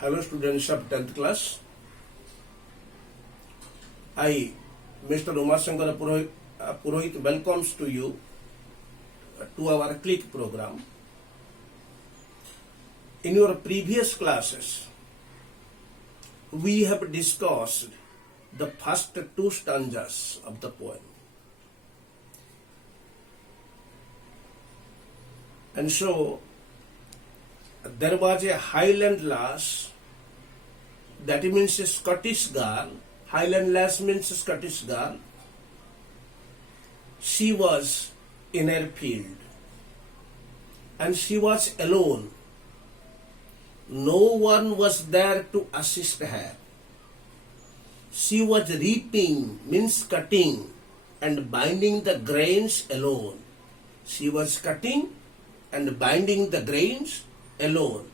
Hello students of 10th class. I, Mr. Umashankar Purohit welcomes to you to our CLICK program. In your previous classes, we have discussed the first two stanzas of the poem. And so, there was a Highland lass, that means a Scottish girl. Highland lass means a Scottish girl. She was in her field and she was alone. No one was there to assist her. She was reaping, means cutting, and binding the grains alone. She was cutting and binding the grains alone.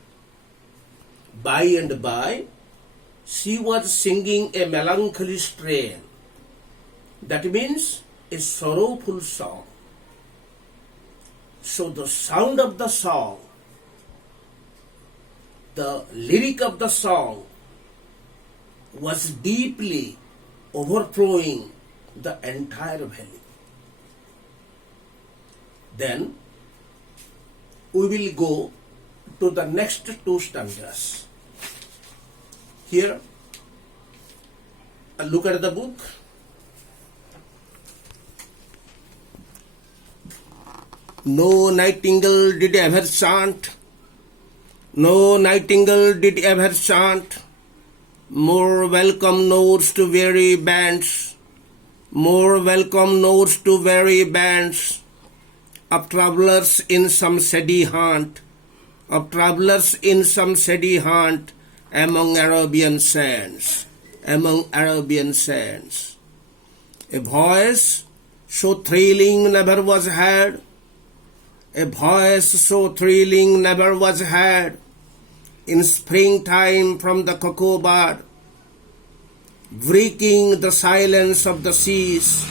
By and by, she was singing a melancholy strain. That means a sorrowful song. So the sound of the song, the lyric of the song was deeply overflowing the entire valley. Then we will go to the next two stanzas. Here, look at the book. No nightingale did ever chant, no nightingale did ever chant, more welcome notes to weary bands, more welcome notes to weary bands of travellers in some shady haunt, of travellers in some shady haunt among Arabian sands, among Arabian sands. A voice so thrilling never was heard, a voice so thrilling never was heard in springtime from the cocoa bud, breaking the silence of the seas,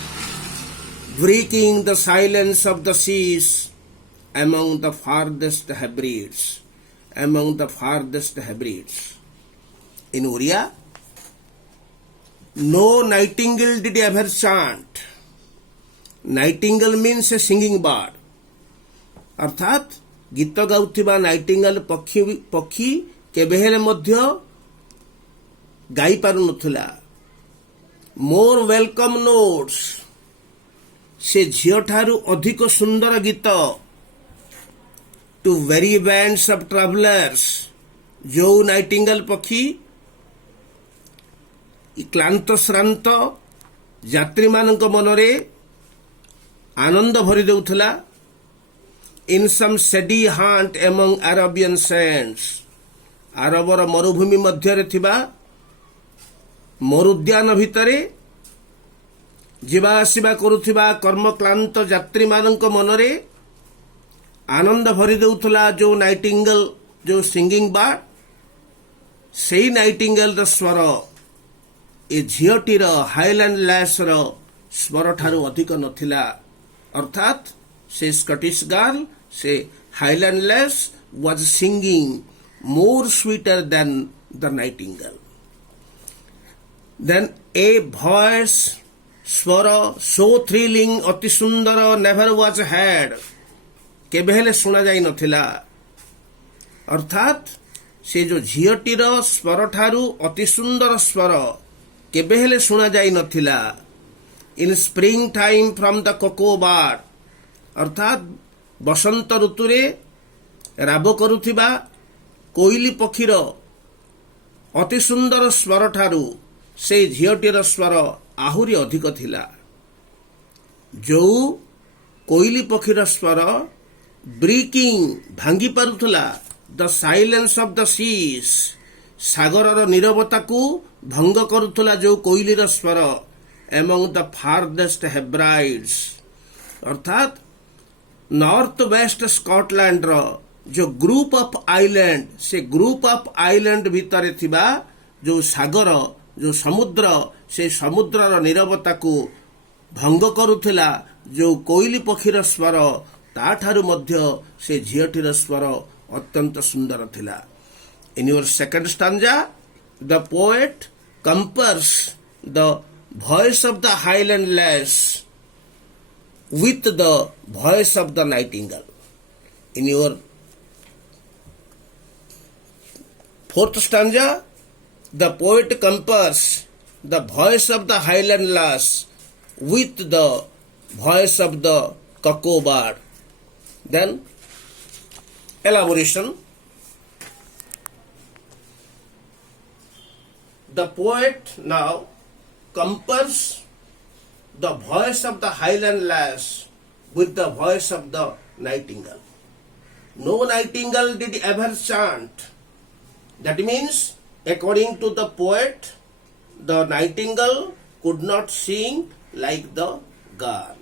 breaking the silence of the seas among the farthest Hebrides, among the farthest Hebrides. In Oriya, no nightingale did ever chant. Nightingale means a singing bird. अर्थात गीत गाउथिबा Nightingale पक्षी केबे हेले मध्य गाई पारु नथुला. मोर welcome notes, से झियो ठारू अधिक सुंदर गीत to weary bands of travellers, जो नाइटिंगेल पक्षी क्लांत श्रांत यात्री मानक मनरे आनंद भरी देउथला. In some shady haunt among Arabian sands, आरबर मरुभूमि मध्य थिबा मरुद्यान भितरे जीवा आसिबा करुथिबा कर्मक्लांत यात्री मानक मनरे आनंद भरी देउथला जो नाइटिंगेल, जो सिंगिंग बर्ड, सेई नाइटिंगेल र स्वर ए झियोटीर हाईलैंड लैस र स्वर ठारू अधिक नथिला. अर्थात से स्कॉटिश गर्ल, से highland lass was singing more sweeter than the nightingale. Then a voice, swara, so thrilling, अति सुंदर, never was heard, केबे हेले सुना जाई नथिला. अर्थात से जो झियोटीर स्वर ठारू अति सुंदर स्वर केबे हेले सुना जाई नथिला. In spring time from the cocoa bud, अर्थात बसंत ऋतुरे राब करुथिबा कोइली पक्षीर अति सुंदर स्वर ठारू से झियोटीर स्वर आहुरी अधिक थिला. जो कोइली पक्षीर स्वर ब्रेकिंग भांगी पारुथला the silence of the seas, सागरर नीरवता को भंग करुथला जो कोइलीर स्वर among the farthest Hebrides, अर्थात नॉर्थ वेस्ट स्कॉटलैंड रो जो ग्रुप ऑफ आइलैंड, से ग्रुप ऑफ आइलैंड भितर थिबा जो सागर, जो समुद्र, से समुद्रर नीरवता को भंग करुथिला जो कोइली पक्षीर स्वर, ताठारु मध्य से झियोटीर स्वर अत्यंत सुंदर थिला. In your second stanza, the poet compares the voice of the highland lass with the voice of the nightingale. In your fourth stanza, the poet compares the voice of the highland lass with the voice of the cuckoo bird. Then, elaboration. The poet now compares the voice of the highland lass with the voice of the nightingale. No nightingale did ever chant. That means, according to the poet, the nightingale could not sing like the girl.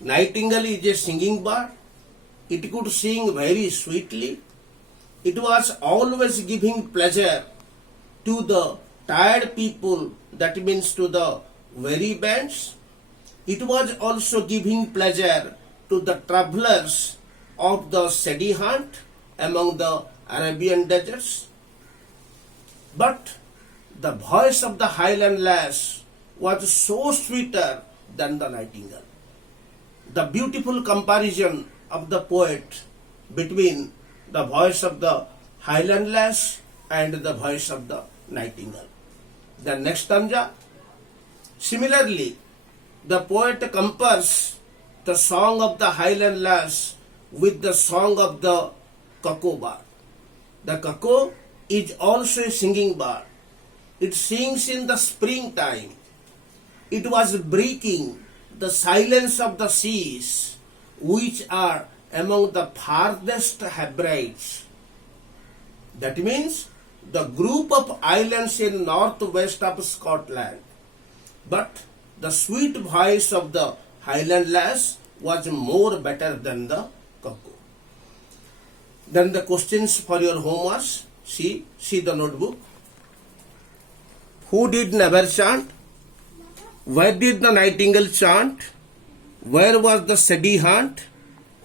Nightingale is a singing bird. It could sing very sweetly. It was always giving pleasure to the tired people, that means to the weary bands. It was also giving pleasure to the travelers of the steady hunt among the Arabian deserts. But the voice of the highland lass was so sweeter than the nightingale. The beautiful comparison of the poet between the voice of the highland lass and the voice of the nightingale. The next stanza. Similarly, the poet compares the song of the highland lass with the song of the cuckoo bird. The cuckoo is also a singing bird. It sings in the springtime. It was breaking the silence of the seas, which are among the farthest Hebrides. That means the group of islands in northwest of Scotland. But the sweet voice of the highland lass was more better than the cuckoo. Then the questions for your homework. See the notebook. Who did never chant? Where did the nightingale chant? Where was the steady hunt?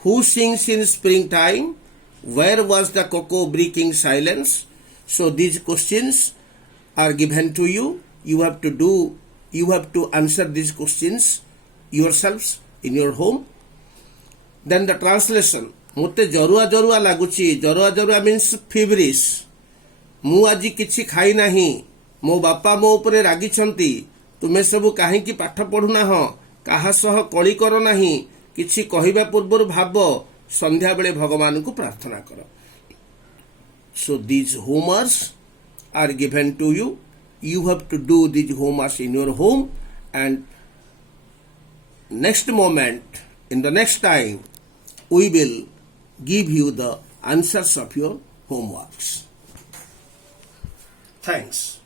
Who sings in springtime? Where was the cuckoo breaking silence? So these questions are given to you. You have to answer these questions yourselves in your home. Then the translation. Mute jarua jarua laguchi. Jarua jarua means feverish. ମୁଁ ଆଜି କିଛି ଖାଇ ନାହିଁ, ମୋ ବାପା ମୋ ଉପରେ ରାଗିଛନ୍ତି, ତୁମେ ସବୁ କାହିଁକି ପାଠ ପଢୁନାହଁ, କାହା ସହ କଳି କର ନାହିଁ, କିଛି କହିବା ପୂର୍ବରୁ ଭାବ, ସନ୍ଧ୍ୟାବେଳେ ଭଗବାନଙ୍କୁ ପ୍ରାର୍ଥନା କର. So these homeworks are given to you. You have to do these homeworks in your home, and next moment, in the next time, we will give you the answers of your homeworks. Thanks.